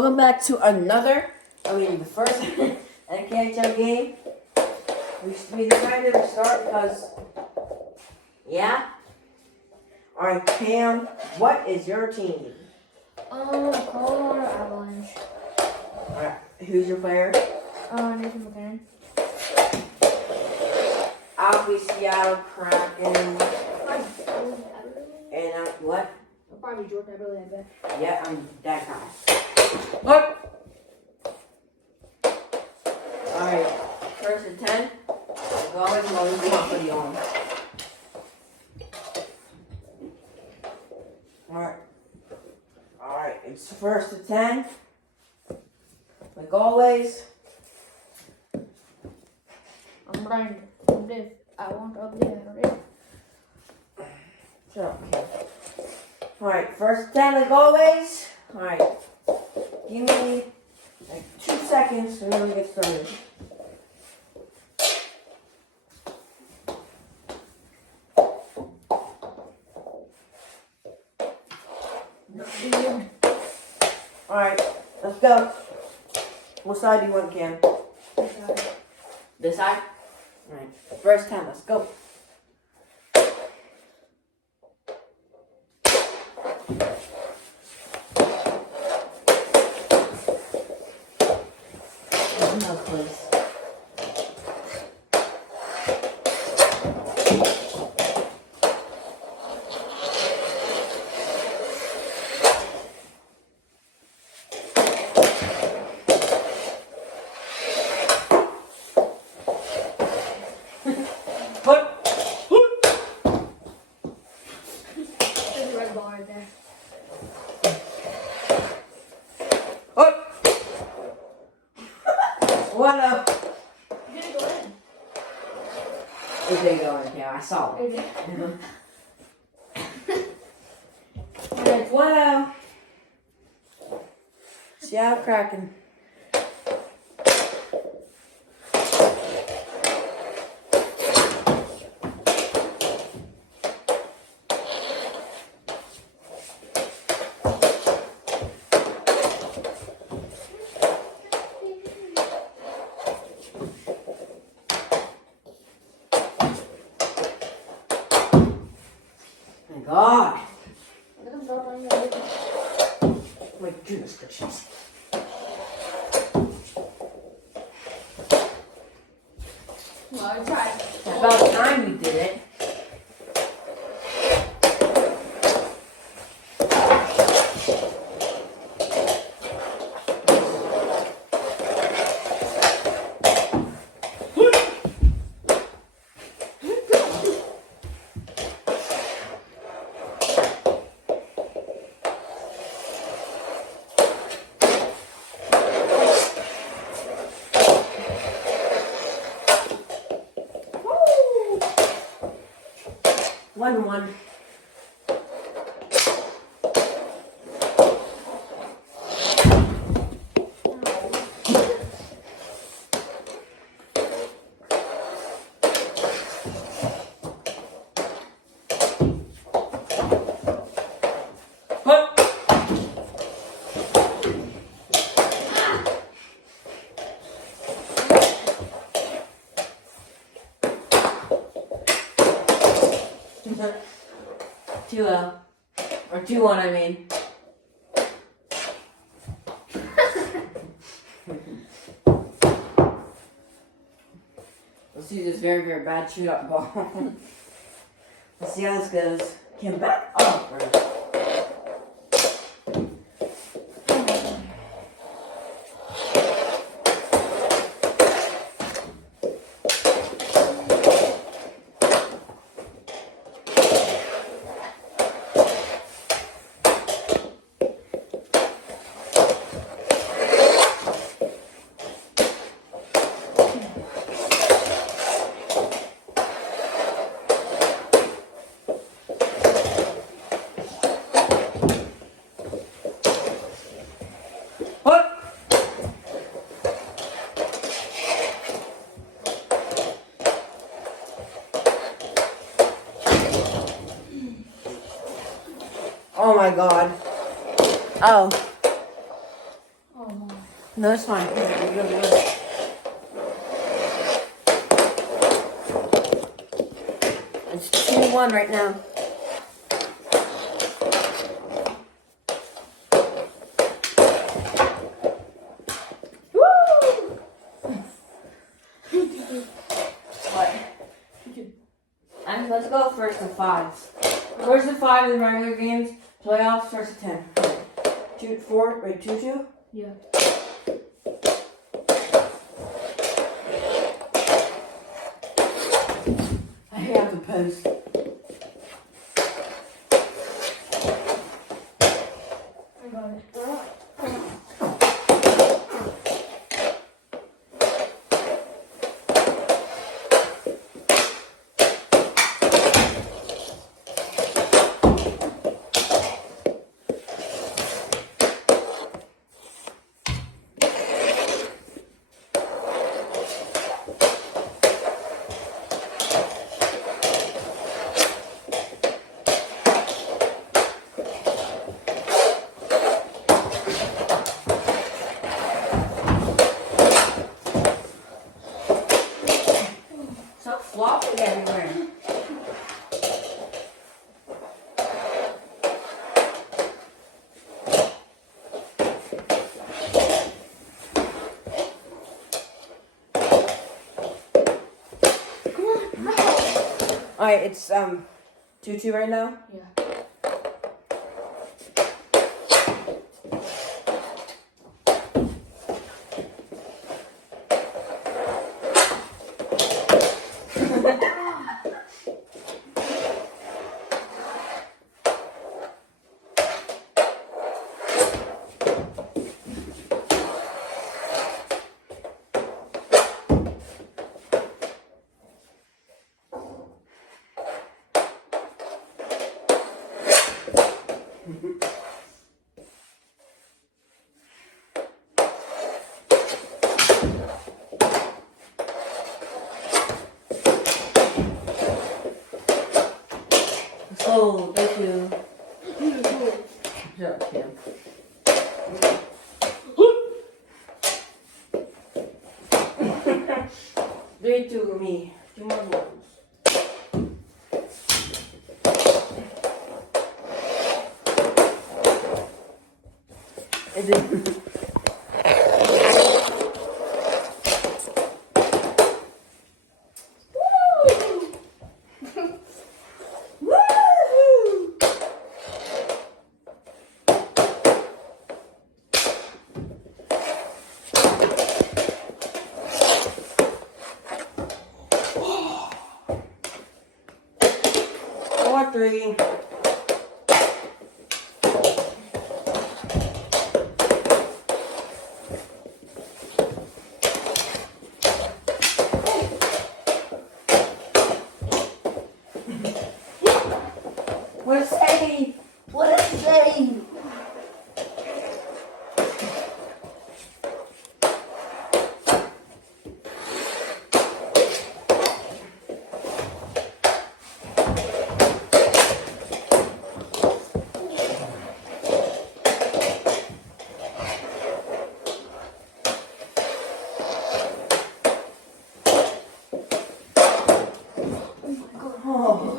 Welcome back to the first NHL game. We decided to start because, yeah. Alright, Cam, what is your team? Colorado Avalanche. Alright, who's your player? Nkhl McKinnon. Nkhl Seattle Kraken. And what? Probably Jordan Eberle, I bet. Yeah, I'm that guy. What? Alright, first and 10. Go ahead and always be off the on. Alright, it's first and 10. Like always. I'm blind. I'm deaf. I want ugly hair. Shut up, kid. Alright, first and 10 like always. Alright. Give me like 2 seconds and then we get started. Alright, let's go. What side do you want, Cam? This side? Alright, first 10, let's go. No, please. There's a red ball right there. What up? You didn't go in. It didn't go in here. I saw it. It did. Alright, 1-0. Seattle Kraken. My God. Look at them drop on your My goodness gracious. Well, I tried. It's about time we did it. Woo! 1-1. What? Two or 2-1, I mean. Let's see this very, very bad shoot-up ball. Let's see how this goes. Came back up. What? Oh my God. Oh. No, it's fine. You're good. It's 2-1 right now. What? And let's go first and fives. First and five in the regular games. Playoffs first and 10. 2-2? Yeah. I have to post. I got it. Stop flopping everywhere. Alright, it's 2-2 right now. Yeah. Oh, thank you. Shut up, Tim. 3-2 me. 2 more goals. It did. Three. What a save! What a save! Oh.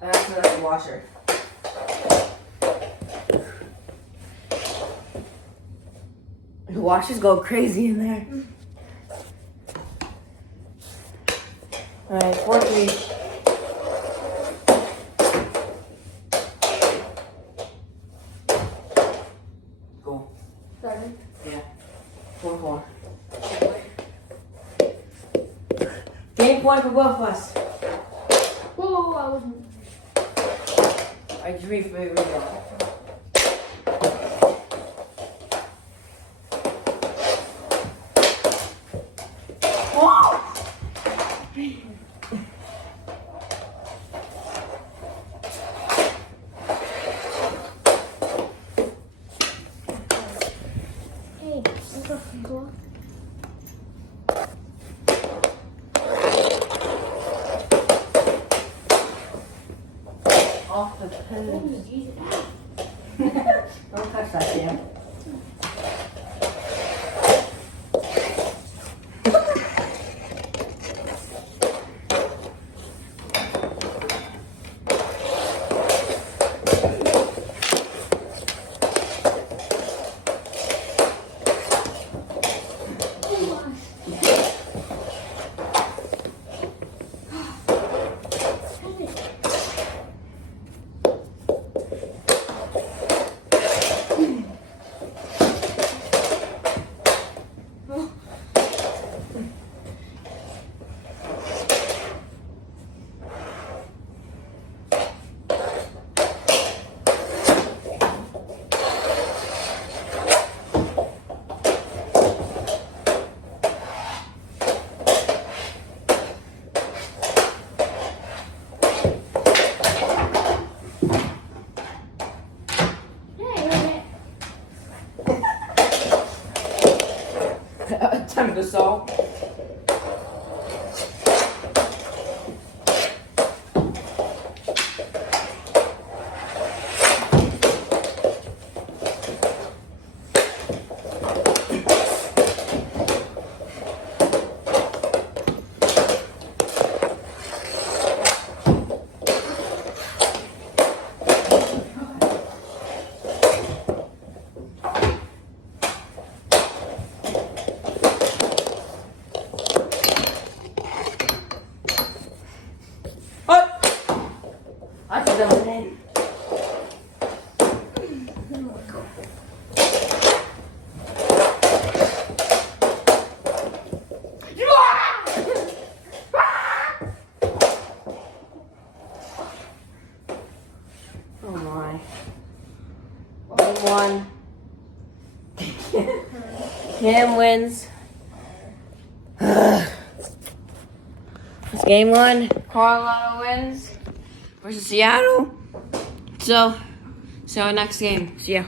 That's another washer. The washers go crazy in there. Alright, 4-3. Go. Started. Yeah. 4-4. Game point for both of us. Whoa, I wasn't. I just read that. Hey, look up and go. Off the pins. Don't touch that, Sam. Time to salt. I put them in. Oh my. One. Cam wins. It's game one. Colorado wins versus Seattle. So, see you next game. See ya.